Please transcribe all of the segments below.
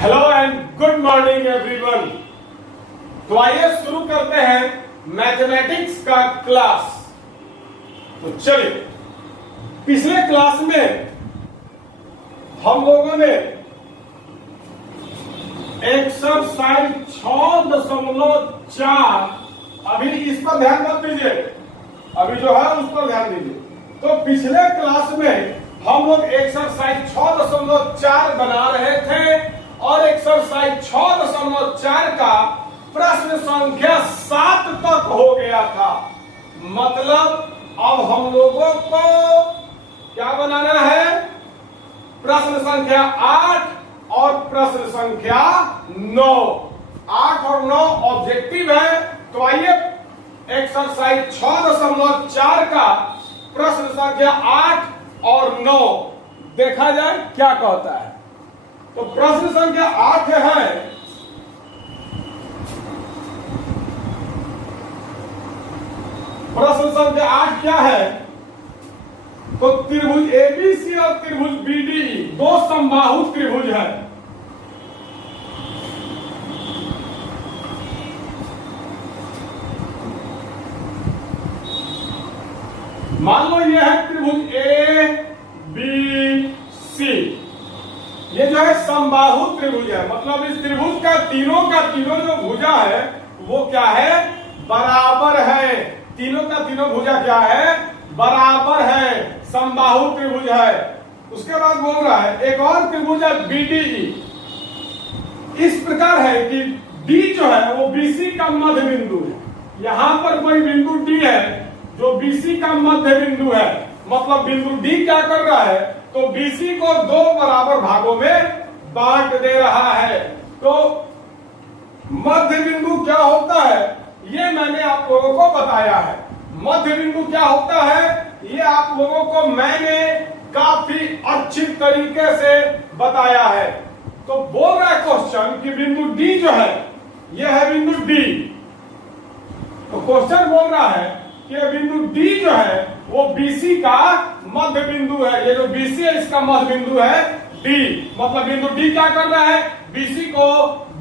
Hello and good morning everyone. तो आइए शुरू करते हैं मैथमेटिक्स का क्लास। तो चलिए, पिछले क्लास में हम लोगों ने एक्सरसाइज 6.4 अभी इस पर ध्यान मत दीजिए, अभी जो है उस पर ध्यान दीजिए। तो पिछले क्लास में हम लोग एक्सरसाइज 6.4 बना रहे थे और एक्सरसाइज 6.4 का प्रश्न संख्या 7 तक हो गया था। मतलब अब हम लोगों को क्या बनाना है? प्रश्न संख्या 8 और प्रश्न संख्या 9। 8 और 9 ऑब्जेक्टिव है। तो आइए एक्सरसाइज 6.4 का प्रश्न संख्या 8 और 9 देखा जाए क्या कहता है। तो प्रश्न संख्या 8 है, प्रश्न संख्या 8 क्या है? तो त्रिभुज एबीसी और त्रिभुज बीडीई दो समबाहु त्रिभुज है। मान लो ये है त्रिभुज ए बी सी, ये जो है समबाहु त्रिभुज है। मतलब इस त्रिभुज का तीनों जो भुजा है वो क्या है? बराबर है। तीनों का तीनों भुजा क्या है? बराबर है, समबाहु त्रिभुज है। उसके बाद बोल रहा है एक और त्रिभुज है बीडीई। इस प्रकार है कि डी जो है वो बीसी का मध्य बिंदु है। यहां पर कोई बिंदु डी है जो बीसी का मध्य बिंदु है। मतलब बिंदु डी क्या कर रहा है? तो बीसी को दो बराबर भागों में बांट दे रहा है। तो मध्य बिंदु क्या होता है ये मैंने आप लोगों को बताया है। मध्य बिंदु क्या होता है ये आप लोगों को मैंने काफी अच्छी तरीके से बताया है। तो बोल रहा है क्वेश्चन कि बिंदु डी जो है ये है बिंदु डी। तो क्वेश्चन बोल रहा है कि बिंदु डी जो है वो बीसी का मध्य बिंदु है। ये जो बीसी है इसका मध्य बिंदु है डी। मतलब बिंदु डी क्या कर रहा है? बीसी को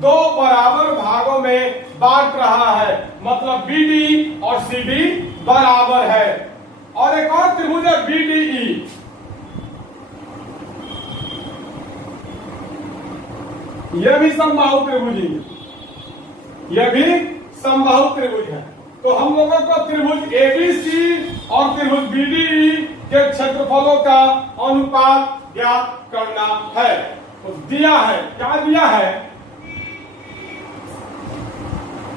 दो बराबर भागों में बांट रहा है। मतलब बीडी और सीडी बराबर है। और एक और त्रिभुज है बीडीई। यह भी समबाहु त्रिभुज है, यह भी समबाहु त्रिभुज है। तो हम लोगों को त्रिभुज एबीसी और त्रिभुज बीडीई के क्षेत्रफलों का अनुपात ज्ञात करना है। तो दिया है, क्या दिया है?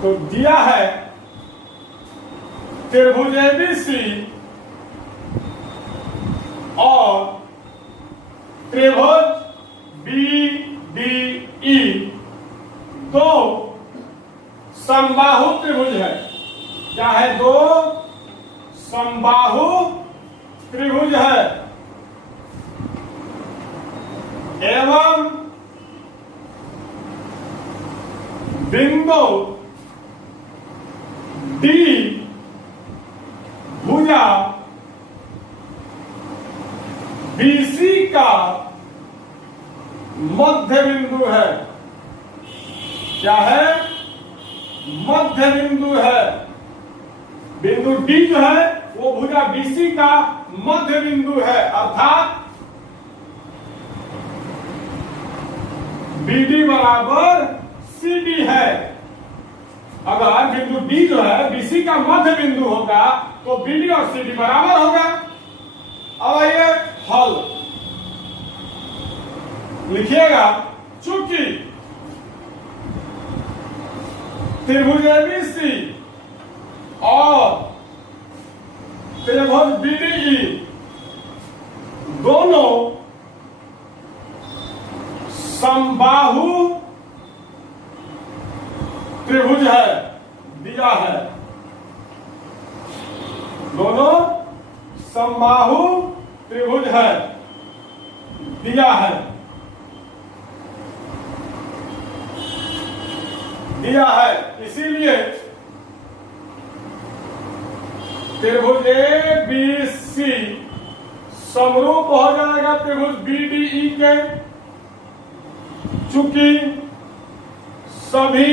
तो दिया है त्रिभुज एबीसी और त्रिभुज बीडीई दो समबाहु त्रिभुज है। क्या है? दो समबाहु त्रिभुज है एवं बिंदु डी भुजा बीसी का मध्य बिंदु है। क्या है? मध्य बिंदु है। बिंदु डी जो है वो भुजा बीसी का मध्य बिंदु है। अर्थात बीडी बराबर सीडी है। अगर बिंदु डी जो है बीसी का मध्य बिंदु होगा तो बीडी और सीडी बराबर होगा। अब आइए हल लिखिएगा। चूंकि त्रिभुज एबीसी और त्रिभुज बीडीई दोनों समबाहु त्रिभुज है, दिया है। दोनों समबाहु त्रिभुज है, दिया है। दिया है इसीलिए त्रिभुज ए बी सी समरूप हो जाएगा त्रिभुज बीडीई के। चूंकि सभी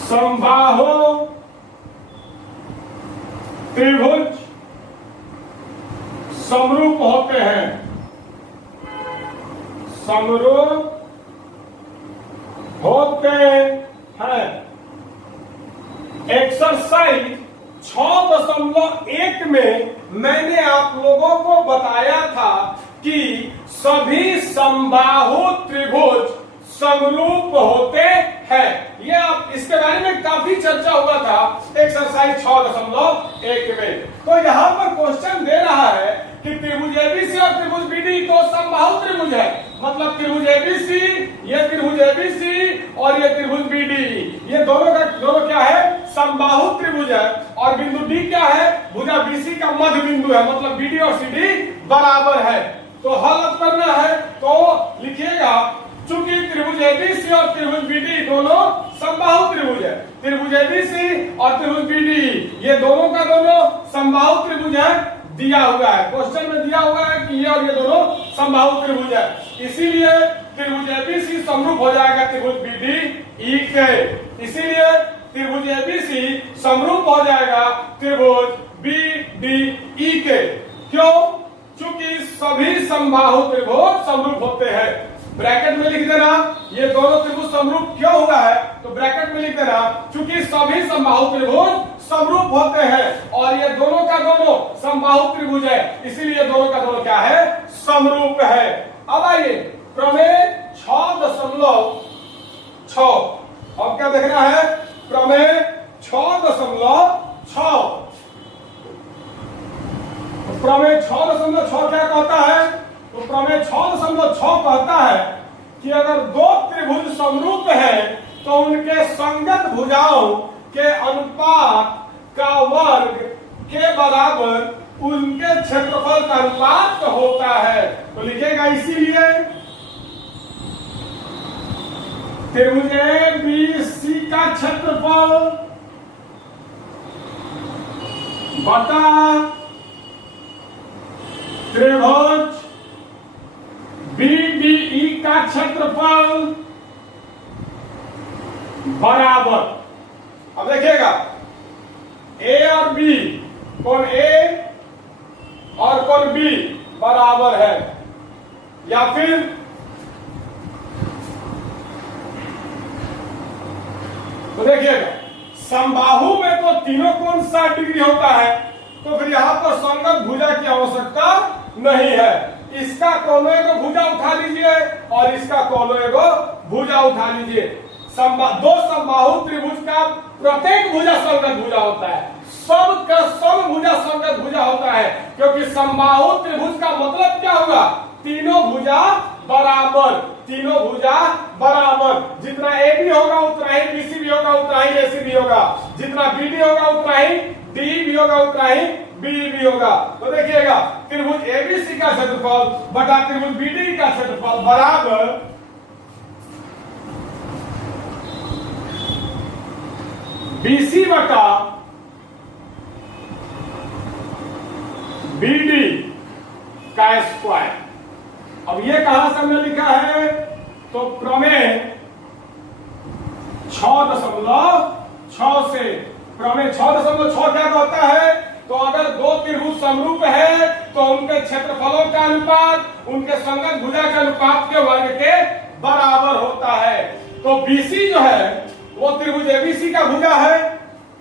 समबाहु त्रिभुज समरूप होते हैं, समरूप होते हैं। एक्सरसाइज 6.1 में मैंने आप लोगों को बताया था कि सभी समबाहु त्रिभुज समरूप होते हैं। ये आप इसके बारे में काफी चर्चा हुआ था एक्सरसाइज 6.1 में। तो यहां पर क्वेश्चन दे रहा है कि त्रिभुज एबीसी और त्रिभुज बीडी तो समबाहु त्रिभुज है, मतलब त्रिभुज एबीसी, ये त्रिभुज एबीसी और ये त्रिभुज बीडी, ये दोनों क्या है, समबाहु त्रिभुज है। और बिंदु डी क्या है, भुजा बीसी का मध्य बिंदु है, मतलब बीडी और सीडी बराबर है। तो हल अब करना है, तो लिखिएगा चूंकि त्रिभुज एबीसी और त्रिभुज बीडी दोनों समबाहु त्रिभुज है, त्रिभुज एबीसी और त्रिभुज बीडी ये दोनों का दोनों समबाहु त्रिभुज है, दिया हुआ है क्वेश्चन में, दिया हुआ है कि ये और ये दोनों समबाहु त्रिभुज है, इसीलिए त्रिभुज एबीसी समरूप हो जाएगा त्रिभुज बीडी ई के, इसीलिए त्रिभुज एबीसी समरूप हो जाएगा त्रिभुज बीडी ई के। क्यों? चूंकि सभी समबाहु त्रिभुज समरूप होते हैं। ब्रैकेट में लिख देना ये दोनों त्रिभुज समरूप क्यों हुआ है, तो ब्रैकेट में लिख देना चूंकि सभी समबाहु त्रिभुज समरूप होते हैं और ये दोनों का दोनों समबाहु त्रिभुज है, इसीलिए दोनों का दोनों क्या है, समरूप है। अब आइए प्रमेय 6.6, अब क्या देखना है, प्रमेय 6.6। प्रमेय 6.6 क्या कहता है, तो प्रमेय 6.6 कहता है कि अगर दो त्रिभुज समरूप है तो उनके संगत भुजाओं के अनुपात का वर्ग के बराबर उनके क्षेत्रफल का अनुपात होता है। तो लिखेगा इसीलिए त्रिभुज एबीसी का क्षेत्रफल बटा त्रिभुज बीडीई का क्षेत्रफल बराबर, अब देखिएगा ए और बी, कौन ए और कौन बी बराबर है, या फिर तो देखिएगा समबाहु में तो तीनों कोण 60 डिग्री होता है, तो फिर यहां पर संगत भुजा की आवश्यकता नहीं है। इसका कोनो एगो भुजा उठा लीजिए और इसका कोनो एगो भुजा उठा लीजिए। दो समबाहु त्रिभुज का प्रत्येक भुजा संगत भुजा होता है, सब का सब भुजा संगत भुजा होता है, क्योंकि समबाहु त्रिभुज का मतलब क्या होगा, तीनों भुजा बराबर, तीनों भुजा बराबर, जितना ए बी होगा उतना ही बीसी भी होगा, उतना ही एसी भी होगा, जितना बीडी होगा उतना ही डी भी होगा, उतना ही बी भी होगा। तो देखिएगा त्रिभुज एबीसी का क्षेत्रफल बटा त्रिभुज बीडी का क्षेत्रफल बराबर बीसी बटा बीडी का स्क्वायर। अब ये कहां से हमने लिखा है, तो प्रमेय 6.6 से, प्रमेय 6.6 क्या कहता है, तो अगर दो त्रिभुज समरूप है तो उनके क्षेत्रफलों का अनुपात उनके संगत भुजा के अनुपात के वर्ग के बराबर होता है। तो बीसी जो है वो त्रिभुज एबीसी का भुजा है,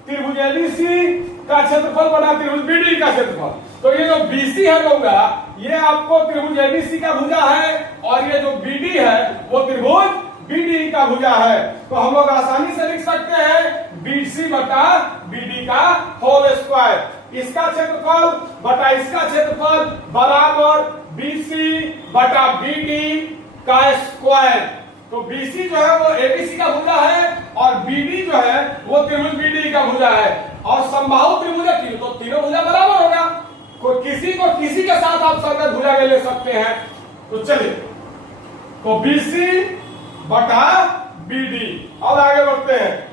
त्रिभुज एबीसी का क्षेत्रफल बटा त्रिभुज बीडी का क्षेत्रफल। तो ये जो बीसी है होगा ये आपको त्रिभुज एबीसी का भुजा है और ये जो बीडी है वो त्रिभुज बीडी का भुजा है। तो हम लोग आसानी से लिख सकते हैं बीसी बटा बीडी का होल स्क्वायर, इसका क्षेत्रफल बटा इसका क्षेत्रफल बराबर बीसी बटा बीडी का स्क्वायर। तो बीसी जो है वो एबीसी का भुजा है और बीडी जो है वो त्रिभुज बीडी का भुजा है, और समबाहु त्रिभुज है तो तीनों भुजा बराबर होगा, कोई किसी को किसी के साथ आप संगत भुजा के ले सकते हैं। तो चलिए, तो बीसी बटा बीडी। अब आगे बढ़ते हैं,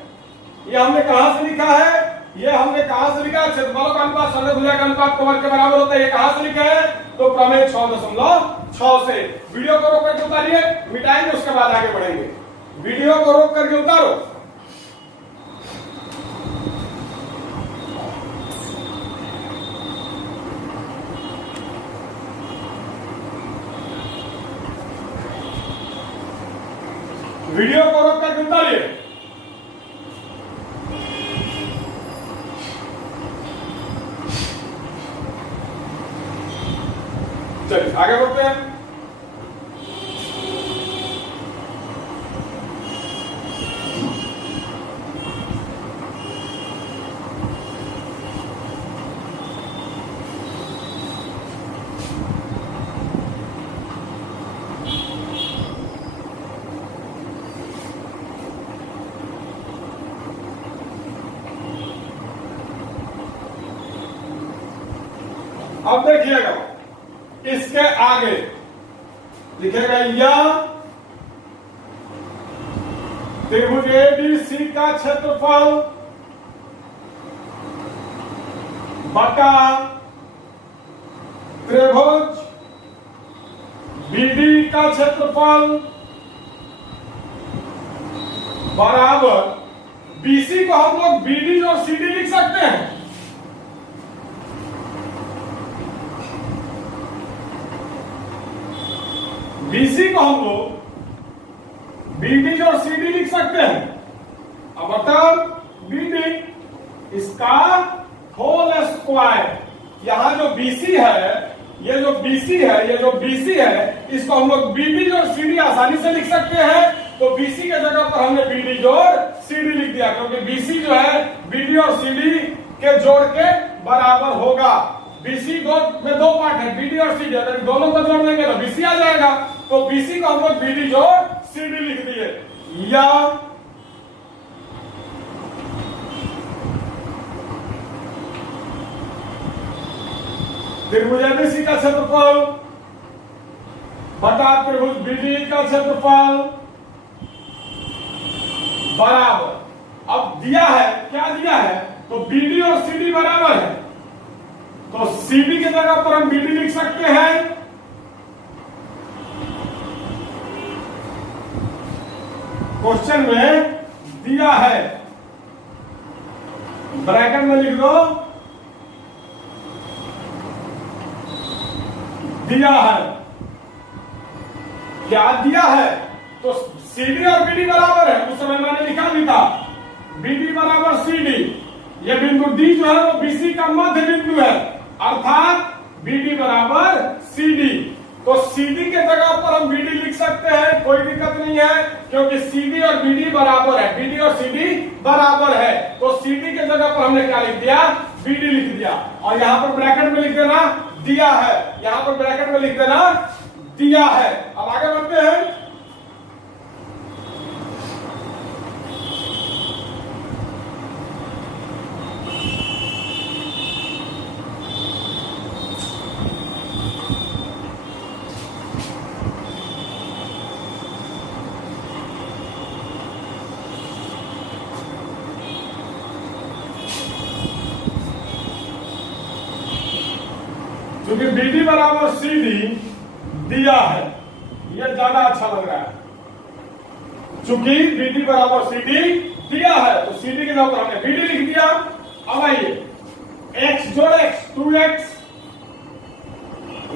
ये हमने कहां से लिखा है, ये हमने कहां से लिखा है, क्षेत्रफलों का अनुपात संगत भुजा का अनुपात के वर्ग के बराबर होता है, ये कहां से लिखा है, तो प्रमेय 6.6 6 से। वीडियो को रोक करके उतारिए, मिटाएंगे उसके बाद आगे बढ़ेंगे। वीडियो को रोक करके उतारो। वीडियो को रोक करके उतारिए। चलिए आगे बढ़ते हैं। अब देखिएगा, इसके आगे लिखेगा या त्रिभुज एबीसी का क्षेत्रफल बटा त्रिभुज बीडी का क्षेत्रफल बराबर, बीसी को हम लोग बीडी और सीडी लिख सकते हैं। बीसी को हम लोग बीडी और सीडी लिख सकते हैं। अब बताओ बीडी, इसका होल स्क्वायर। यहां जो बीसी है, ये जो बीसी है, इसको हम लोग बीडी और सीडी आसानी से लिख सकते हैं। तो बीसी के जगह पर हमने बीडी और सीडी लिख दिया, क्योंकि बीसी जो है बीडी और सीडी के जोड़ के बराबर होगा। बीसी में 2 पार्ट है, बीडी और सीडी। अगर दोनों को जोड़ देंगे तो बीसी आ जाएगा। तो बीसी को हम लोग बीडी जोड़ सीडी लिख दिए। या त्रिभुज एबीसी का क्षेत्रफल बटा त्रिभुज बीडी का क्षेत्रफल बराबर, अब दिया है, क्या दिया है, तो बीडी और सीडी बराबर है, तो सीडी की जगह पर हम बीडी लिख सकते हैं। क्वेश्चन में दिया है, ब्रैकेट में लिख दो, दिया है। क्या दिया है, तो सीडी और बीडी बराबर है। उस समय मैंने लिखा भी था बीडी बराबर सीडी। ये बिंदु डी जो है वो बीसी का मध्य बिंदु है, अर्थात बीडी बराबर सीडी। तो सीडी के जगह पर हम बीडी लिख सकते हैं, कोई दिक्कत नहीं है, क्योंकि सीडी और बीडी बराबर है, बीडी और सीडी बराबर है। तो सीडी के जगह पर हमने क्या लिख दिया, बीडी लिख दिया। और यहां पर ब्रैकेट में लिख देना दिया है, यहां पर ब्रैकेट में लिख देना दिया है। अब आगे बढ़ते हैं। क्योंकि बीडी बराबर सीडी दिया है, ये ज्यादा अच्छा लग रहा है। चूंकि बीडी बराबर सीडी दिया है, तो सीडी के जगह पर हमने बीडी लिख दिया। अब आइए, x जोड़ x 2x,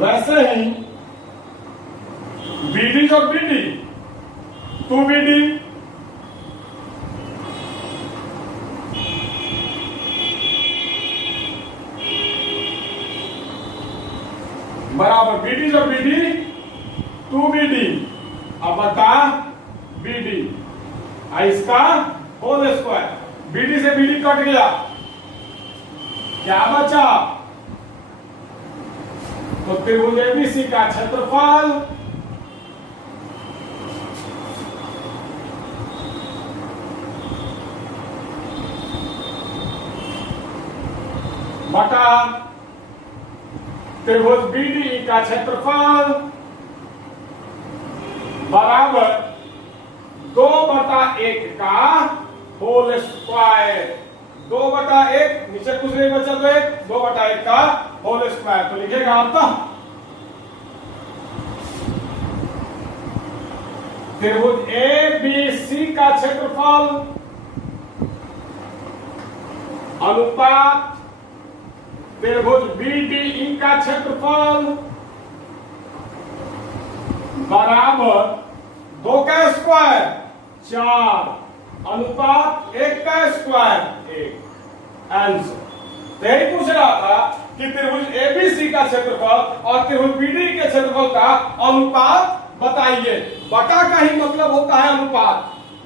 वैसे ही बीडी जोड़ बीडी 2BD, बराबर बीडी जो बीडी 2BD, अब बता बीडी, इसका होल स्क्वायर। बीडी से बीडी कट गया, क्या बचा, तो त्रिभुज एबीसी का क्षेत्रफल बटा त्रिभुज बीडी का क्षेत्रफल बराबर 2/1 का होल स्क्वायर। 2/1, नीचे कुछ नहीं बचा तो 2/1 का होल स्क्वायर। तो लिखेगा आपका त्रिभुज ए बी सी का क्षेत्रफल अनुपात त्रिभुज बी डी ई का क्षेत्रफल बराबर 2 का स्क्वायर 4 अनुपात 1 का स्क्वायर 1। आंसर यही पूछ रहा था कि त्रिभुज एबीसी का क्षेत्रफल और त्रिभुज बीडी के क्षेत्रफल का अनुपात बताइए। बटा का ही मतलब होता है अनुपात,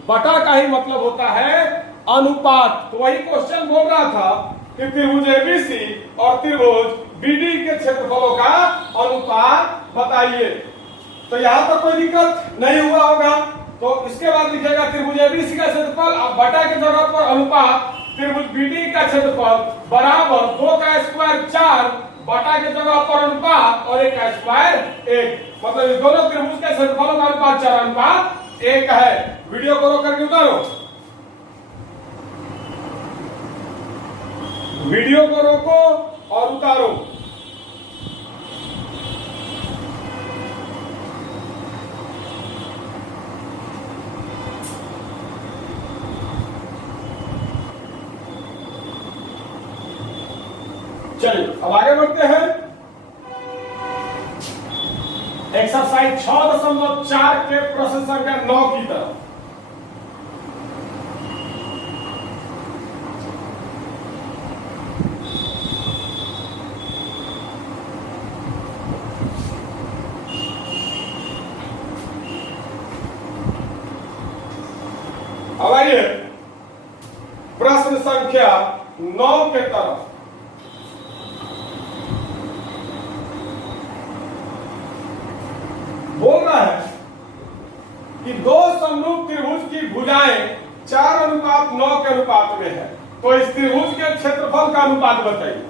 बटा का ही मतलब होता है अनुपात। तो वही क्वेश्चन बोल रहा था कि त्रिभुज एबीसी और त्रिभुज बीडी के क्षेत्रफलों का अनुपात बताइए। तो यहां तक कोई दिक्कत नहीं हुआ होगा। तो इसके बाद लिखेगा त्रिभुज एबीसी का क्षेत्रफल और बटा की जगह पर अनुपात त्रिभुज बीडी का क्षेत्रफल बराबर 2 का स्क्वायर 4 बटा की जगह पर अनुपात और 1 का स्क्वायर 1। मतलब इस दोनों त्रिभुज के क्षेत्रफलों का अनुपात 4 अनुपात 1 है। वीडियो को रोक करके उतारो, वीडियो को रोको और उतारो। चलिए अब आगे बढ़ते हैं एक्सरसाइज 6.4 के प्रश्न संख्या 9 की तरफ। अब आइए प्रश्न संख्या 9 के तरफ। बोल रहा है कि दो समरूप त्रिभुज की भुजाएं 4:9 के अनुपात में है। तो इस त्रिभुज के क्षेत्रफल का अनुपात बताइए,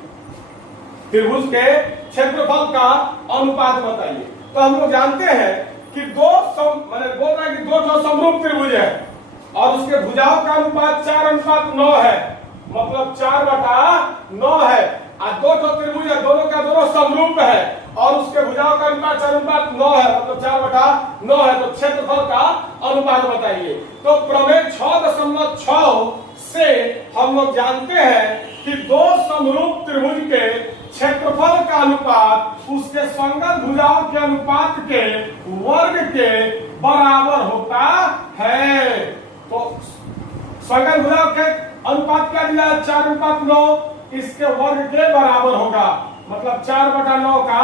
त्रिभुज के क्षेत्रफल का अनुपात बताइए। तो हम लोग जानते हैं कि मैंने बोल रहा है कि 2 समरूप त्रिभुज है और उसके भुजाओं का अनुपात 4:9 है, मतलब 4/9 है। और 2 त्रिभुज है, दोनों का दोनों समरूप है और उसके भुजाओं का अनुपात 4:9 है, मतलब 4/9 है। तो क्षेत्रफल का अनुपात बताइए। तो प्रमेय 6.6 से हम लोग जानते हैं कि 2 समरूप त्रिभुज के क्षेत्रफल का अनुपात उसके संगत भुजाओं के अनुपात के वर्ग के बराबर होता है। तो संगत भुजाओं के अनुपात क्या दिया है? 4:9, इसके वर्ग के बराबर होगा, मतलब 4/9 का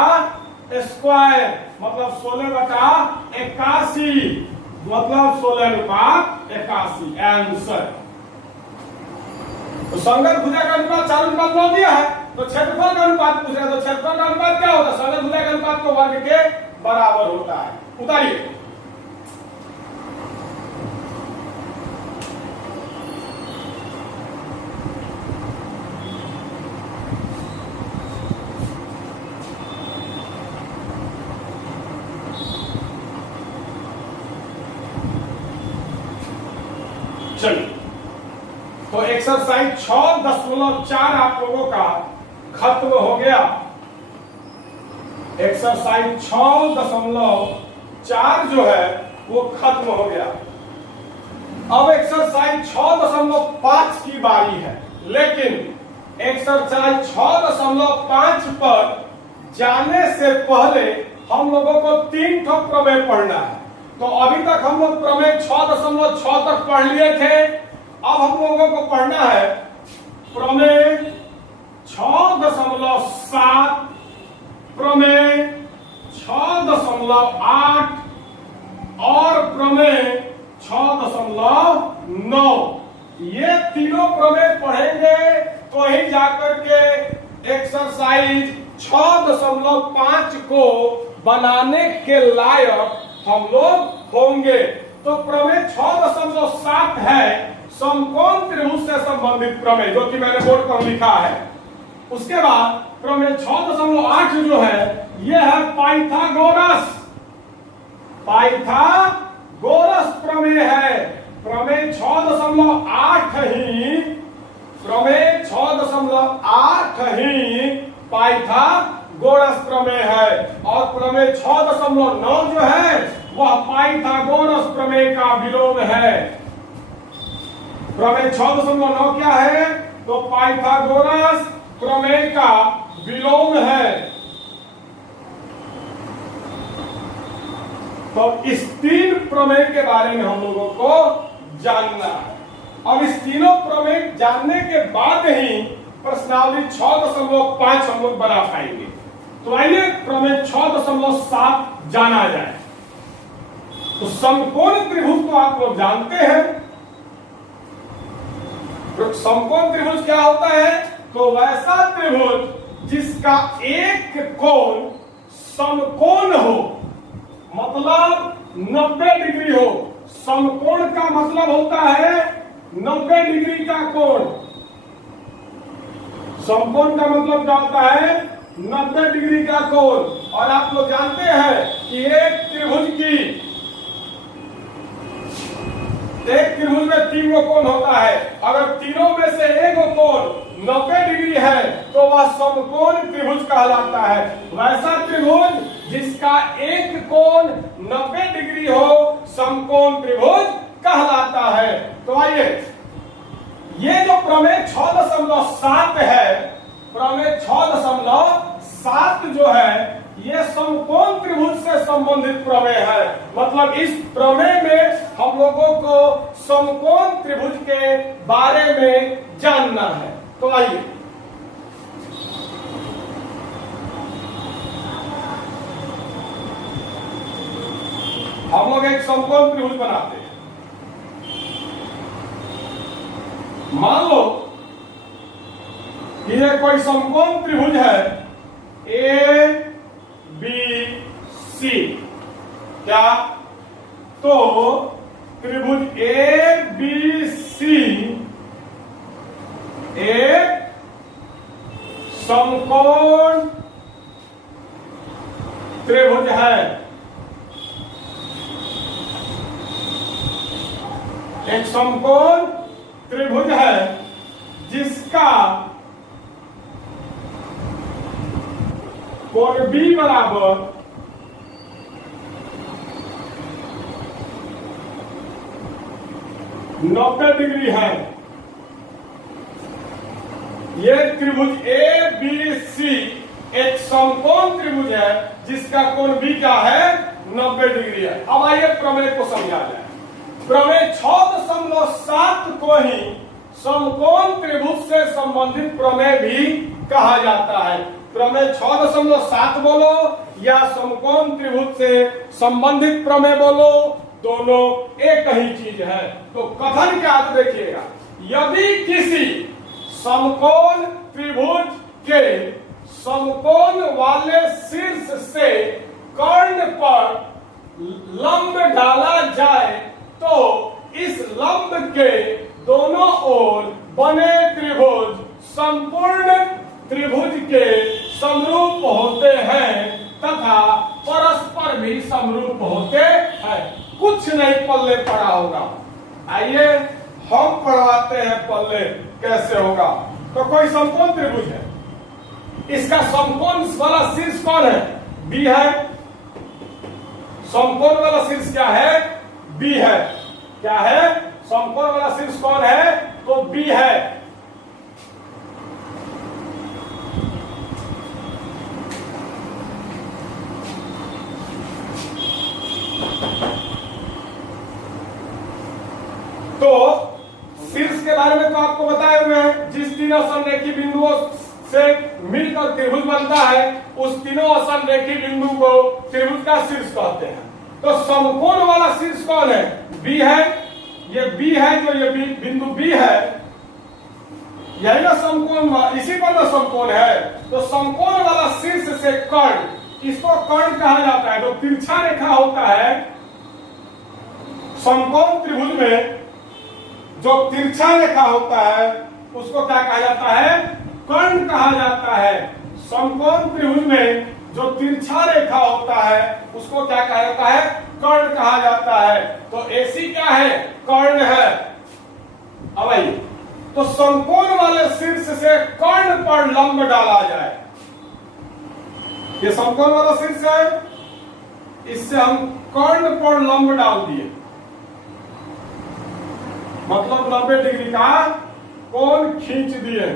स्क्वायर, मतलब 16/81, मतलब 16:81 आंसर। तो संगत भुजा का अनुपात 4:9 दिया है, तो क्षेत्रफल का अनुपात पूछ रहा है। तो क्षेत्रफल का अनुपात क्या होता है? संगत भुजा के अनुपात को वर्ग के बराबर होता है। उतारिए। चलिए, तो एक्सरसाइज 6.4 आप लोगों का खत्म हो गया। एक्सरसाइज 6.4 जो है वो खत्म हो गया। अब एक्सरसाइज 6.5 की बारी है, लेकिन एक्सरसाइज 6.5 पर जाने से पहले हम लोगों को 3 ठो प्रमेय पढ़ना है। तो अभी तक हम लोग प्रमेय 6.6 तक पढ़ लिए थे। अब हम लोगों को पढ़ना है प्रमेय 6.7, प्रमेय 6.8 और प्रमेय 6.9। ये तीनों प्रमेय पढ़ेंगे तो ही जाकर के एक्सरसाइज 6.5 को बनाने के लायक हम लोग होंगे। तो प्रमेय 6.7 है समकोण त्रिभुज से संबंधित प्रमेय, जो कि मैंने बोर्ड पर लिखा है। उसके बाद प्रमेय 6.8 जो है यह है पाइथागोरस प्रमेय है। प्रमेय 6.8 ही पाइथागोरस प्रमेय है। और प्रमेय 6.9 जो है वह पाइथागोरस प्रमेय का विलोम है। प्रमेय 6.9 क्या है? तो पाइथागोरस प्रमेय का विलोम है। तो इस 3 प्रमेय के बारे में हम लोगों को जानना है। अब इस तीनों प्रमेय जानने के बाद ही प्रश्नावली 6.5 हम लोग बना पाएंगे। तो आइए प्रमेय 6.7 जाना जाए। तो समकोण त्रिभुज तो आप लोग जानते हैं। तो समकोण त्रिभुज क्या होता है? तो वैसा त्रिभुज जिसका एक कोण समकोण हो, मतलब 90 डिग्री हो। समकोण का मतलब होता है 90 डिग्री का कोण। समकोण का मतलब क्या होता है? 90 डिग्री का कोण। और आप लोग जानते हैं कि एक त्रिभुज में 3 गो कोण होता है। अगर तीनों में से एक कोण 90 डिग्री है तो वह समकोण त्रिभुज कहलाता है। वैसा त्रिभुज जिसका एक कोण 90 डिग्री हो समकोण त्रिभुज कहलाता है। तो आइए, ये जो प्रमेय 6.7 है, प्रमेय 6.7 जो है ये समकोण त्रिभुज से संबंधित प्रमेय है। मतलब इस प्रमेय में हम लोगों को समकोण त्रिभुज के बारे में जानना है। तो आइए, हम लोग एक समकोण त्रिभुज बनाते हैं। मान लो कि ये कोई समकोण त्रिभुज है ए बी सी। क्या? तो त्रिभुज ए बी सी एक समकोण त्रिभुज है। एक समकोण त्रिभुज है जिसका कोण B बराबर 90 डिग्री है। यह त्रिभुज ए बी सी एक समकोण त्रिभुज है जिसका कोण B क्या है? 90 डिग्री है। अब आइए प्रमेय को समझा जाए। प्रमेय 6.7 को ही समकोण त्रिभुज से संबंधित प्रमेय भी कहा जाता है। प्रमेय 6.7 बोलो या समकोण त्रिभुज से संबंधित प्रमेय बोलो, दोनों एक ही चीज है। तो कथन क्या है देखिएगा, यदि किसी समकोण त्रिभुज के समकोण वाले शीर्ष से कर्ण पर लंब डाला जाए तो इस लंब के दोनों ओर बने त्रिभुज संपूर्ण त्रिभुज के समरूप होते हैं तथा परस्पर भी समरूप होते हैं। कुछ नहीं पल्ले पड़ा होगा। आइए हम पढ़वाते हैं पल्ले कैसे होगा। तो कोई समकोण त्रिभुज है, इसका समकोण वाला शीर्ष कौन है? बी है। समकोण वाला शीर्ष क्या है? बी है। क्या है? समकोण वाला शीर्ष कौन है? तो बी है। तो शीर्ष के बारे में तो आपको बताए हुए हैं, जिस तीनों समरेखी बिंदुओं से मिलकर त्रिभुज बनता है उस तीनों समरेखी बिंदु को त्रिभुज का शीर्ष कहते हैं। तो समकोण वाला शीर्ष कौन है? बी है। ये बी है, जो ये बिंदु बी है, यही ना समकोण, इसी पर ना समकोण है। तो समकोण वाला शीर्ष से कर्ण, इसको कर्ण कहा जाता है। जो तिरछा रेखा होता है समकोण त्रिभुज में, जो तिरछा रेखा होता है उसको क्या कहा जाता है? कर्ण कहा जाता है। समकोण त्रिभुज में जो तिरछा रेखा होता है उसको क्या कहा जाता है? कर्ण कहा जाता है। तो एसी क्या है? कर्ण है। अब आइए, तो समकोण वाले शीर्ष से कर्ण पर लंब डाला जाए। ये समकोण वाला शीर्ष है, इससे हम कर्ण पर लंब डाल दिए, मतलब 90 डिग्री का कोण खींच दिए।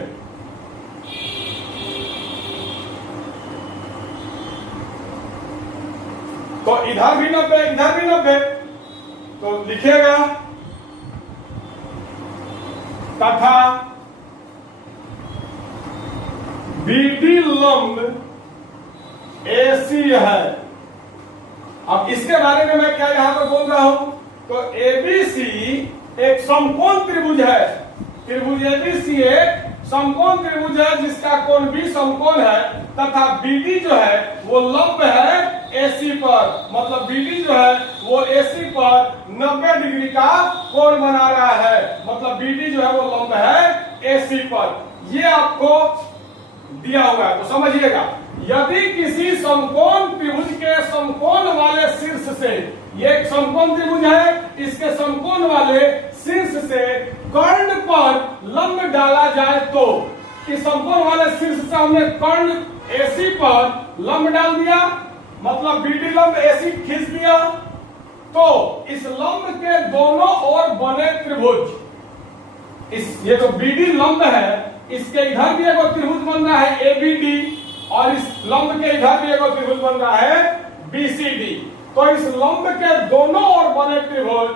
तो इधर भी 90, इधर भी 90, तो लिखेगा तथा बीडी लंब AC है। अब इसके बारे में मैं क्या यहां पर बोल रहा हूं, तो ABC एक समकोण त्रिभुज है। त्रिभुज ABC एक समकोण त्रिभुज है जिसका कोण भी समकोण है, तथा BD जो है वो लंब है AC पर, मतलब BD जो है वो AC पर 90 डिग्री का कोण बना रहा है, मतलब BD जो है वो लंब है AC पर। ये आपको दिया हुआ है, तो समझिएगा, यदि किसी समकोण त्रिभुज के समकोण वाले शीर्ष से, ये एक समकोण त्रिभुज है, इसके समकोण वाले शीर्ष से कर्ण पर लंब डाला जाए, तो इस समकोण वाले शीर्ष से हमने कर्ण AC पर लंब डाल दिया, मतलब BD लंब AC खींच दिया, तो इस लंब के दोनों ओर बने त्रिभुज, ये जो BD लंब है इसके इधर भी एक त्रिभुज बन रहा है ABD, और इस लंब के इधर भी एक त्रिभुज बन रहा है BCD। तो इस लंब के दोनों ओर बने त्रिभुज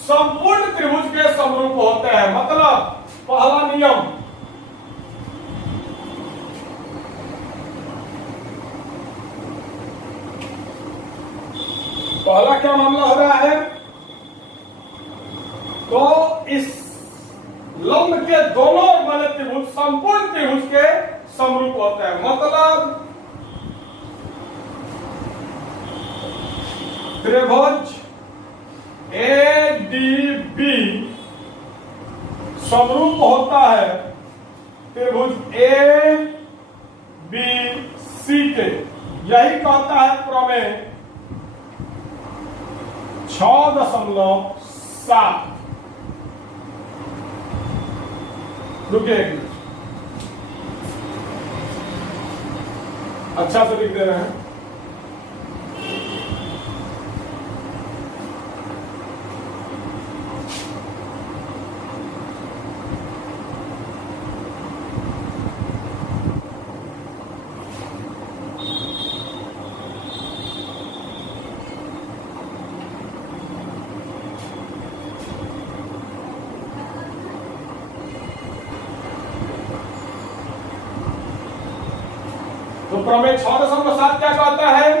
संपूर्ण त्रिभुज के समरूप होते हैं। मतलब पहला नियम, पहला क्या मामला हो रहा है, तो इस लंब के दोनों ओर बने त्रिभुज संपूर्ण त्रिभुज के समरूप होते हैं। मतलब त्रिभुज ADB समरूप होता है त्रिभुज ABC के, यही कहता है प्रमेय 6.7। रुकिए एक मिनट, अच्छा से लिख दे रहे हैं। तो प्रमेय 6.7 क्या कहता है,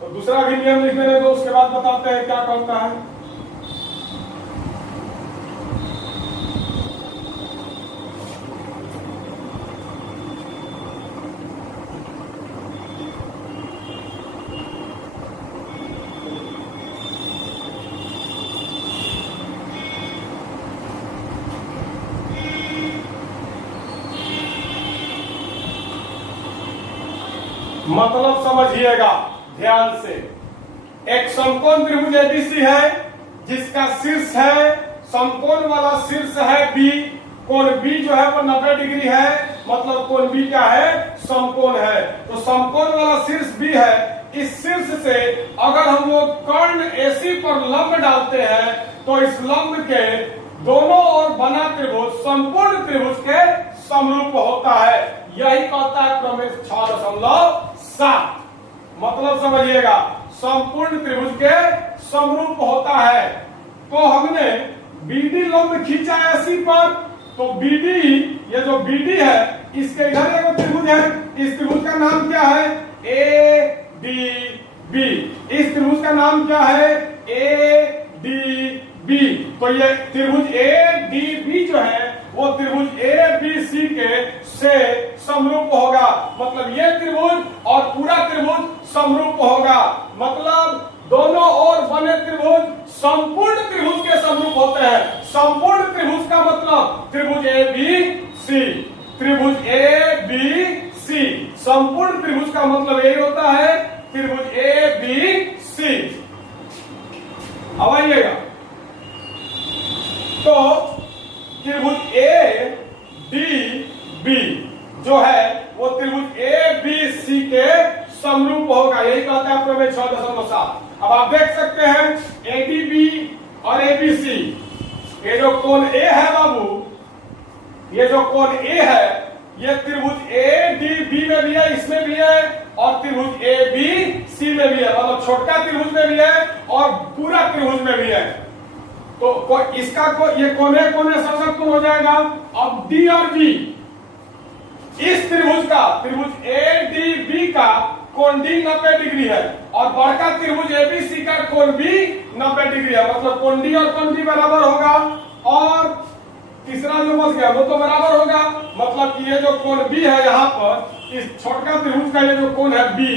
तो दूसरा भी नियम लिख देने दो, उसके बाद बताते हैं क्या कहता है। मतलब समझिएगा ध्यान से, एक समकोण त्रिभुज ABC है जिसका शीर्ष है, समकोण वाला शीर्ष है B, कोण B जो है वो 90 डिग्री है, मतलब कोण B क्या है, समकोण है। तो समकोण वाला शीर्ष B है, इस शीर्ष से अगर हम लोग कर्ण AC पर लंब डालते हैं, तो इस लंब के दोनों ओर बना त्रिभुज संपूर्ण त्रिभुज के समरूप होता है। यही कहता है प्रमेय 6.7। मतलब समझिएगा, संपूर्ण त्रिभुज के समरूप होता है। तो हमने BD लंब खींचा AC पर, तो BD, ये जो BD है इसके इधर एक त्रिभुज है, इस त्रिभुज का नाम क्या है, ADB। इस त्रिभुज का नाम क्या है, ADB। तो ये त्रिभुज ADB जो है वो त्रिभुज ABC के से समरूप होगा, मतलब ये त्रिभुज और पूरा त्रिभुज समरूप होगा। मतलब दोनों ओर बने त्रिभुज संपूर्ण त्रिभुज के समरूप होते हैं। संपूर्ण त्रिभुज का मतलब त्रिभुज ABC, त्रिभुज ABC, संपूर्ण त्रिभुज का मतलब यही होता है त्रिभुज ABC। अब आइएगा, तो त्रिभुज ADB जो है वो त्रिभुज ABC के समरूप होगा, यही कहता है प्रमेय 6.7। अब आप देख सकते हैं एडीबी और एबीसी, ये जो कोण ए है बाबू, ये जो कोण ए है ये त्रिभुज एडीबी में भी है, इसमें भी है, और त्रिभुज एबीसी में भी है, मतलब छोटा त्रिभुज में भी है और पूरा त्रिभुज में भी है। तो इसका ये कोने कोने समकोण हो जाएगा। अब डी और बी, इस त्रिभुज का, त्रिभुज एडीबी का कोण डी 90 डिग्री है और बड़का त्रिभुज एबीसी का कोण भी 90 डिग्री है, मतलब कोण डी और कोण बी बराबर होगा। और तीसरा जो बच गया वो तो बराबर होगा, मतलब कि ये जो कोण बी है यहाँ पर, इस छोटा त्रिभुज का ये जो कोण है बी,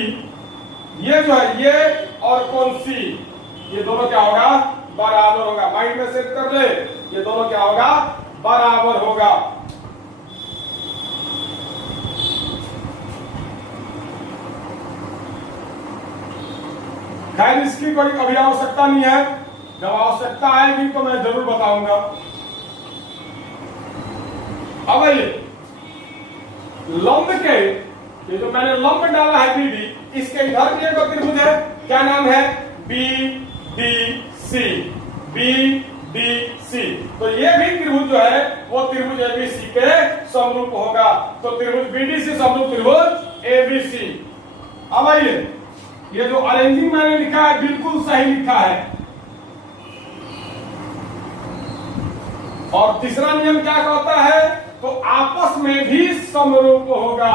ये जो है ये और कोण सी, ये दोनों क्या होगा, बराबर होगा। माइंड में सेट कर ले, ये दोनों क्या होगा, बराबर होगा। खैर इसकी कोई अभी आवश्यकता नहीं है, जब आवश्यकता आएगी तो मैं जरूर बताऊंगा। अब ये लंब के, ये जो मैंने लंब डाला है बीडी, इसके इधर भी एक त्रिभुज है, क्या नाम है, B D C, B D C. तो ये भी त्रिभुज जो है वो त्रिभुज एबीसी के समरूप होगा। तो त्रिभुज बीडीसी समरूप त्रिभुज एबीसी। अब आइए, ये जो अरेंजिंग मैंने लिखा है बिल्कुल सही लिखा है। और तीसरा नियम क्या कहता है, तो आपस में भी समरूप होगा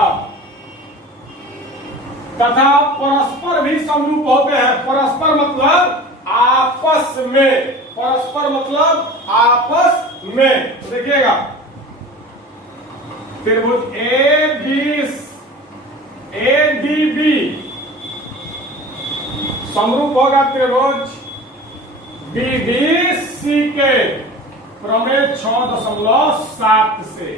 तथा परस्पर भी समरूप होते हैं। परस्पर मतलब आपस में, परस्पर मतलब आपस में। तो देखिएगा, त्रिभुज एडीबी समरूप होगा त्रिभुज बीडीसी के प्रमेय 6.7 से।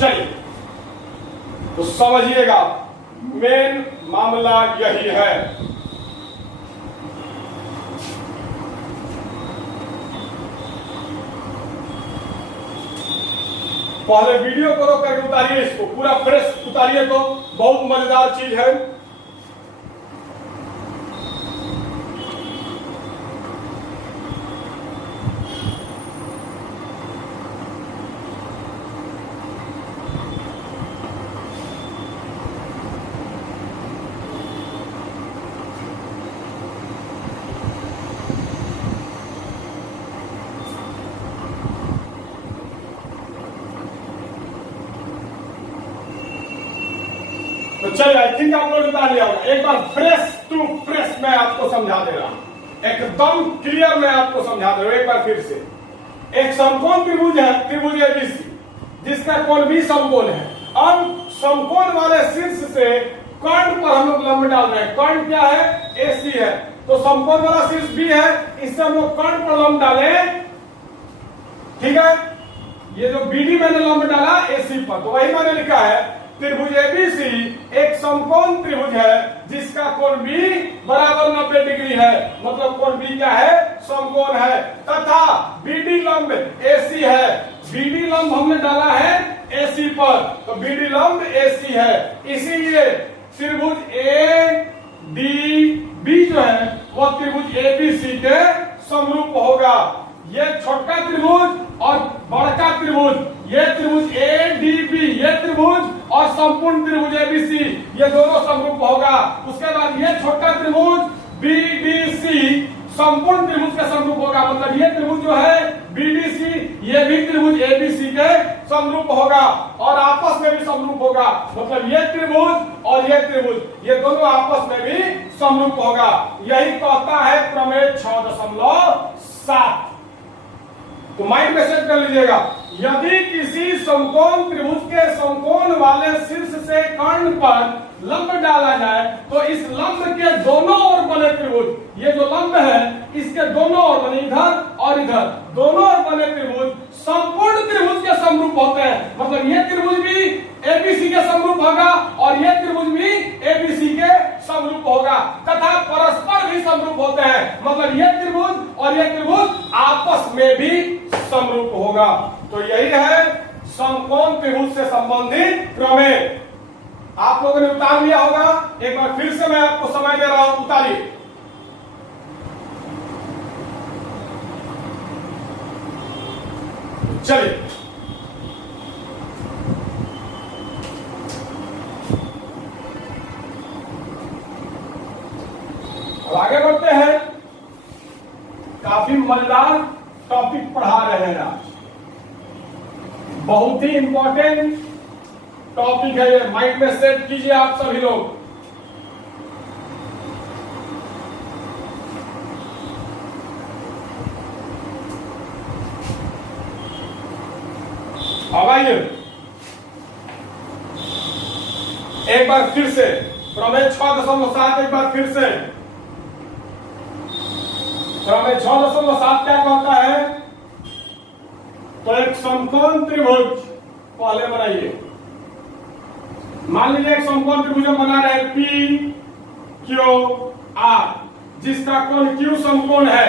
चलिए तो समझिएगा, मेन मामला यही है। पहले वीडियो को रोक करके उतारिए, इसको पूरा फ्रेश उतारिए, तो बहुत मजेदार चीज है। तो चलिए, आई थिंक आप लोग बता लिया होगा। एक बार फ्रेश टू फ्रेश मैं आपको समझा दे रहा हूं, एकदम क्लियर मैं आपको समझा दे रहा हूं एक बार फिर से। एक समकोण त्रिभुज है, त्रिभुज एबीसी, जिसका कोण भी समकोण है। अब समकोण वाले शीर्ष से कर्ण पर हम लोग लंब डाल रहे हैं। कर्ण क्या है, एसी है, तो समकोण वाला शीर्ष बी है, इससे हम लोग कर्ण पर लंब डाले, ठीक है। ये जो बीडी मैंने लंब डाला एसी पर, तो वही मैंने लिखा है त्रिभुज एबीसी एक समकोण त्रिभुज है जिसका कोण बी बराबर 90 डिग्री है, मतलब कोण बी क्या है, समकोण है, तथा बीडी लंब एसी है। बीडी लंब हमने डाला है एसी पर, तो बीडी लंब एसी है, इसीलिए त्रिभुज ए डी बी जो है वह त्रिभुज एबीसी के समरूप होगा। ये छोटा त्रिभुज और बड़का त्रिभुज, ये त्रिभुज एडीबी, ये त्रिभुज और संपूर्ण त्रिभुज एबीसी, ये दोनों समरूप होगा। उसके बाद ये छोटा त्रिभुज बीडीसी संपूर्ण त्रिभुज के समरूप होगा, मतलब ये त्रिभुज जो है बीडीसी, ये भी त्रिभुज एबीसी के समरूप होगा और आपस में भी समरूप होगा, मतलब ये त्रिभुज और ये त्रिभुज, ये दोनों आपस में भी समरूप होगा। यही कहता है प्रमेय 6.7। तो माइंड में सेट कर लीजिएगा, यदि किसी समकोण त्रिभुज के समकोण वाले शीर्ष से कर्ण पर लंब डाला जाए तो इस लंब के दोनों ओर बने त्रिभुज, ये जो लंब है इसके दोनों ओर बने, इधर और इधर दोनों ओर बने त्रिभुज संपूर्ण त्रिभुज के समरूप होते हैं, मतलब ये त्रिभुज भी एबीसी के समरूप होगा और ये त्रिभुज भी एबीसी के समरूप होगा, तथा परस्पर भी समरूप होते हैं, मतलब ये त्रिभुज और ये त्रिभुज आपस में भी समरूप होगा। तो यही है समकोण त्रिभुज से संबंधित प्रमेय। आप लोगों ने उतार लिया होगा, एक बार फिर से मैं आपको समय दे रहा हूं, उतारिए। चलिए अब आगे बढ़ते हैं। काफी मजेदार टॉपिक पढ़ा रहे हैं आज, बहुत ही इंपॉर्टेंट टॉपिक है ये, माइंड में सेट कीजिए आप सभी लोग। अब आइए एक बार फिर से प्रमेय 6.7 एक बार फिर से। प्रमेय 6.7 क्या कहता है? तो एक समकोण त्रिभुज पहले बनाइए। मान लीजिए एक समकोण त्रिभुज बना रहे पी क्यू आर, जिसका कोण क्यू समकोण है।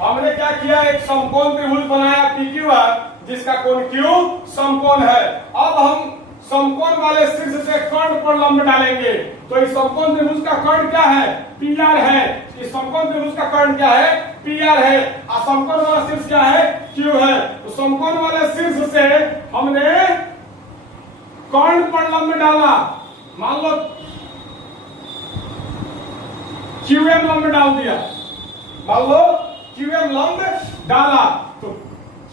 हमने क्या किया, एक समकोण त्रिभुज बनाया पी क्यू आर जिसका कोण क्यू समकोण है। अब हम समकोण वाले शीर्ष से कर्ण पर लंब डालेंगे। तो इस समकोण त्रिभुज का कर्ण क्या है? पी आर है। इस समकोण त्रिभुज का कर्ण क्या है? पी आर है। और समकोण वाला शीर्ष क्या है? क्यू है। तो समकोण वाले शीर्ष से हमने कर्ण पर लंब डाला। मान लो क्यूएम लंब डाल दिया, मान लो क्यूएम लंब डाला, तो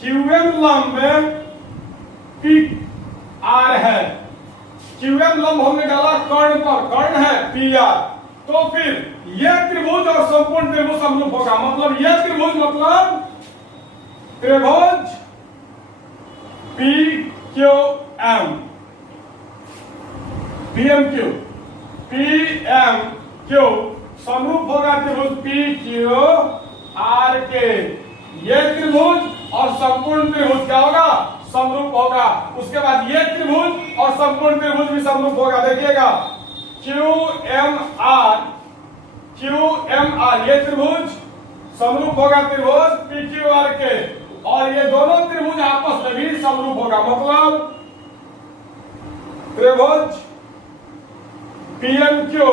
क्यूएम लंब पी आर है। क्यूएम लंब हमने डाला कर्ण पर, कर्ण है पी आर। तो फिर यह त्रिभुज और संपूर्ण त्रिभुज समरूप होगा। मतलब यह त्रिभुज मतलब त्रिभुज P Q M, PM Q, PM Q समरूप होगा त्रिभुज पी क्यू आर के। यह त्रिभुज और संपूर्ण त्रिभुज क्या होगा? समरूप होगा। उसके बाद ये त्रिभुज और संपूर्ण त्रिभुज भी समरूप होगा। देखिएगा क्यू एम आर, ये त्रिभुज समरूप होगा त्रिभुज पी क्यू आर के, और ये दोनों त्रिभुज आपस में भी समरूप होगा। मतलब त्रिभुज पीएम क्यू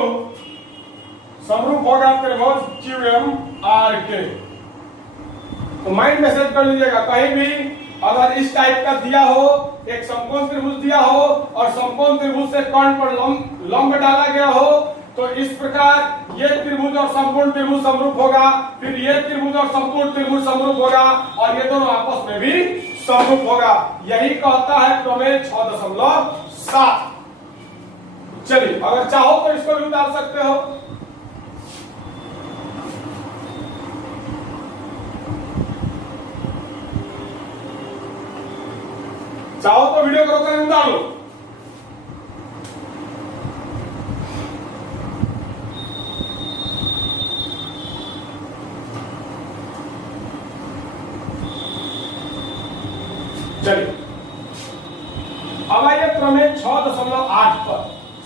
समरूप होगा त्रिभुज क्यू एम आर के। तो माइंड में सेट कर लीजिएगा, कहीं भी अगर इस टाइप का दिया हो, एक समकोण त्रिभुज दिया हो और समकोण त्रिभुज से कर्ण पर लंब डाला गया हो, तो इस प्रकार ये त्रिभुज और संपूर्ण त्रिभुज समरूप होगा। फिर ये त्रिभुज और संपूर्ण त्रिभुज समरूप होगा, और ये दोनों आपस में भी समरूप होगा। यही कहता है प्रमेय 6.7। चलिए अगर चाहो तो इसको भी उतार सकते हो। चाहो तो वीडियो को रोककर उतार लो। चलिए अब आइए प्रमेय 6.8 पर।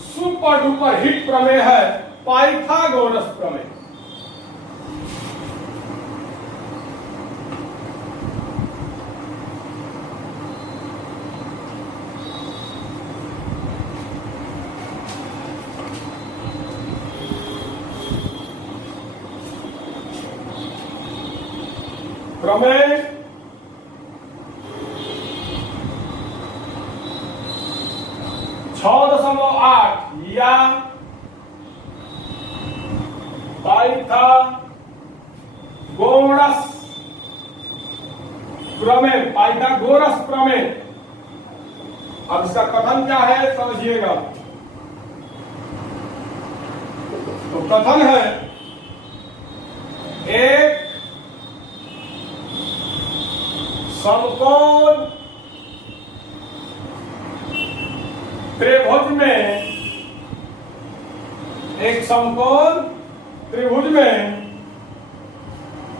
सुपर डुपर हिट प्रमेय है पाइथागोरस प्रमेय। प्रमेय 6.8 या पाइथागोरस प्रमेय, पाइथागोरस प्रमेय। अब इसका कथन क्या है समझिएगा। तो कथन है एक समकोण त्रिभुज में, एक समकोण त्रिभुज में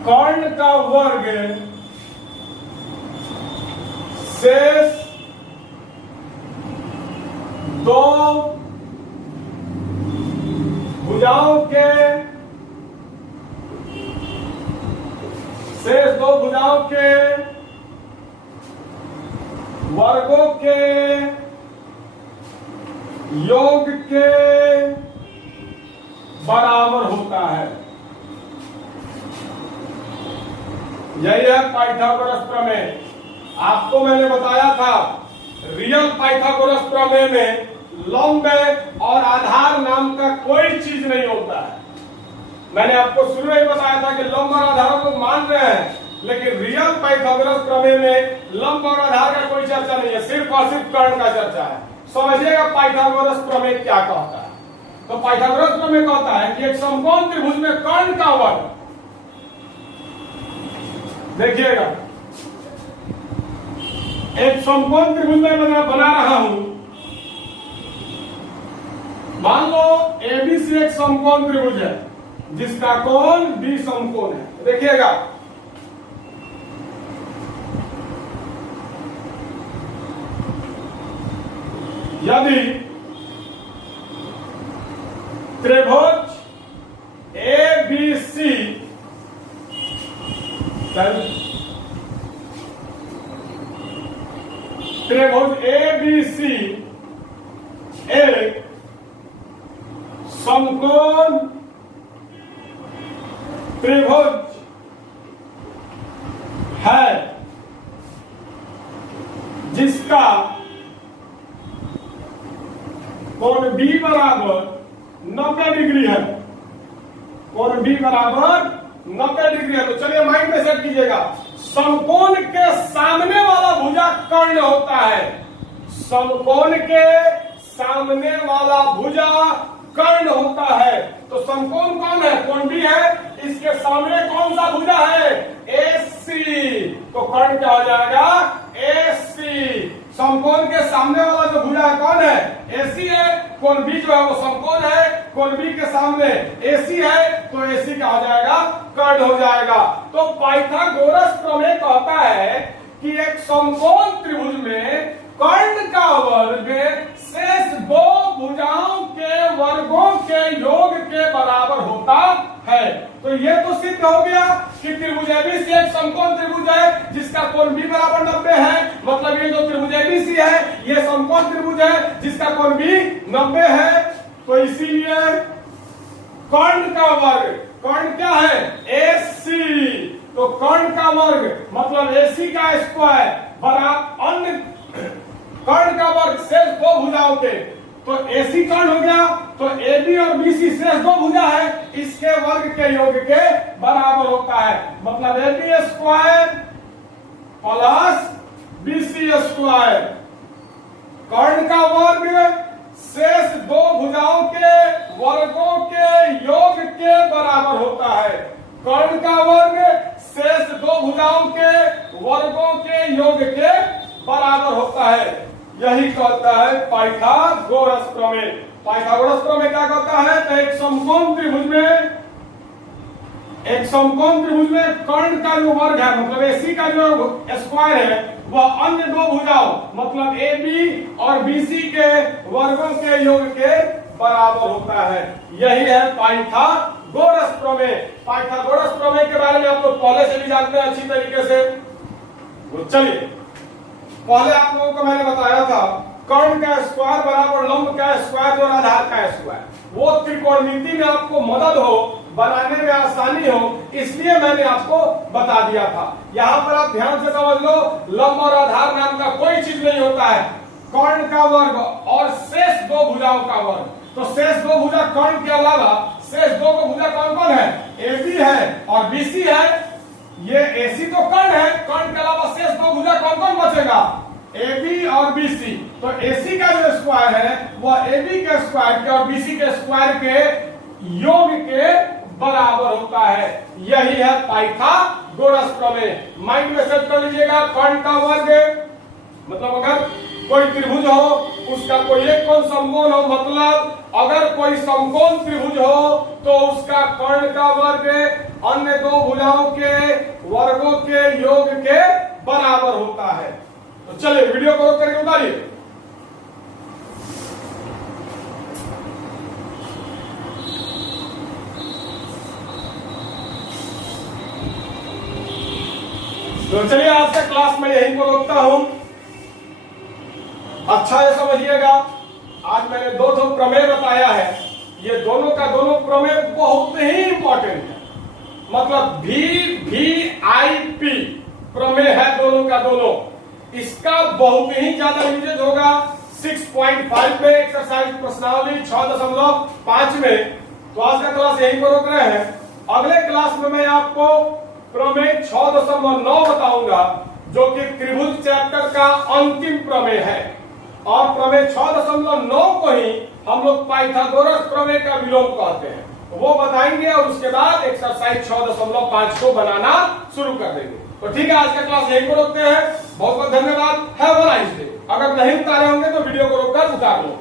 कर्ण का वर्ग शेष दो भुजाओं के, शेष दो भुजाओं के वर्गों के योग के बराबर होता है। यही है पाइथागोरस प्रमेय। आपको मैंने बताया था रियल पाइथागोरस प्रमेय में लंब और आधार नाम का कोई चीज नहीं होता है। मैंने आपको शुरू में ही बताया था कि लंब और आधार को मान रहे हैं, लेकिन रियल पाइथागोरस प्रमेय में लंब और आधार का कोई चर्चा नहीं है, सिर्फ और सिर्फ कर्ण का चर्चा है। समझिएगा पाइथागोरस प्रमेय क्या कहता है। तो पाइथागोरस प्रमेय कहता है कि एक समकोण त्रिभुज में कर्ण का वर्ग, देखिएगा एक समकोण त्रिभुज में बना रहा हूं। मान लो एबीसी एक समकोण त्रिभुज है जिसका कोण बी समकोण है। देखिएगा यदि त्रिभुज एबीसी त्रिभुज एबीसी एक समकोण त्रिभुज है जिसका कोण बी बराबर 90 डिग्री है। कोण बी बराबर 90 डिग्री है। तो चलिए माइंड में सेट कीजिएगा, समकोण के सामने वाला भुजा कर्ण होता है। समकोण के सामने वाला भुजा कर्ण होता है। तो समकोण कौन है? कोण बी है। इसके सामने कौन सा भुजा है? AC। तो कर्ण क्या हो जाएगा? AC। समकोण के सामने वाला जो भुजा है कौन है? AC है। कोण बी जो है वो समकोण है, कोण बी के सामने AC है, तो AC क्या हो जाएगा? कर्ण हो जाएगा। तो पाइथागोरस प्रमेय कहता है कि एक समकोण त्रिभुज में कर्ण का वर्ग शेष दो भुजाओं के वर्गों के योग के बराबर होता है। तो ये तो सिद्ध हो गया कि त्रिभुज एबीसी एक समकोण त्रिभुज है जिसका कोण बी बराबर 90 है। मतलब ये जो त्रिभुज एबीसी है ये समकोण त्रिभुज है जिसका कोण बी 90 है। तो इसीलिए कर्ण का वर्ग, कर्ण क्या है? AC। तो कर्ण का वर्ग मतलब AC का स्क्वायर बराबर अन्य कर्ण का वर्ग शेष दो भुजाओं के। तो AC कर्ण हो गया, तो AB और BC शेष दो भुजा है, इसके वर्ग के योग के बराबर होता है। मतलब AB square plus BC square कर्ण का वर्ग शेष दो भुजाओं के वर्गों के योग के बराबर होता है। कर्ण का वर्ग शेष दो भुजाओं के वर्गों के योग के बराबर होता है। यही कहता है पाइथागोरस प्रमेय। पाइथागोरस प्रमेय क्या कहता है? तो एक समकोण त्रिभुज में कर्ण का जो वर्ग है मतलब AC का जो स्क्वायर है वह अन्य दो भुजाओं मतलब AB और BC के वर्गों के योग के बराबर होता है। यही है पाइथागोरस प्रमेय। पाइथागोरस प्रमेय के बारे में आप लोग पहले से भी जानते हैं अच्छी तरीके से। तो चलिए, पहले आप लोगों को मैंने बताया था कर्ण का स्क्वायर बराबर लंब का स्क्वायर और आधार का स्क्वायर। वो त्रिकोणमिति में आपको मदद हो, बनाने में आसानी हो, इसलिए मैंने आपको बता दिया था। यहाँ पर आप ध्यान से समझ लो, लंब और आधार नाम का कोई चीज नहीं होता है। कर्ण का वर्ग और शेष दो भुजाओं का वर्ग। तो शेष दो भुजा कर्ण के अलावा शेष दो को भुजा कौन कौन है? AB है और BC है। ये AC तो कर्ण है, कर्ण के अलावा शेष दो भुजा कौन कौन बचेगा? AB और BC। तो AC का जो स्क्वायर है वह AB के स्क्वायर के और BC के स्क्वायर के योग के बराबर होता है। यही है पाइथागोरस प्रमेय। माइंड में सेट कर लीजिएगा। कर्ण का वर्ग मतलब अगर कोई त्रिभुज हो उसका कोई एक कोण समकोण हो, मतलब अगर कोई समकोण त्रिभुज हो तो उसका कर्ण का वर्ग अन्य दो भुजाओं के वर्गों के योग के बराबर होता है। तो चलिए वीडियो को रोक करके उतारिए। तो चलिए आज का क्लास में यहीं को रोकता हूं। अच्छा ये समझिएगा, आज मैंने दो प्रमेय बताया है, ये दोनों का दोनों प्रमेय बहुत ही इंपॉर्टेंट है। मतलब VVIP प्रमेय है दोनों का दोनों। इसका बहुत ही ज्यादा यूजेज होगा 6.5 में एक्सरसाइज प्रश्नावली 6.5 में। तो आज का क्लास यहीं पर रोक रहे हैं। अगले क्लास में मैं आपको प्रमेय 6.9 बताऊंगा, जो कि त्रिभुज चैप्टर का अंतिम प्रमेय है। और प्रमेय 6.9 को ही हम लोग पाइथागोरस प्रमेय का विलोम कहते हैं, तो वो बताएंगे और उसके बाद एक्सरसाइज 6.5 को बनाना शुरू कर देंगे। तो ठीक है, आज का क्लास यहीं पर रोकते हैं। बहुत बहुत धन्यवाद। Have a nice day. अगर नहीं उतारे होंगे तो वीडियो को रोककर उतार लो।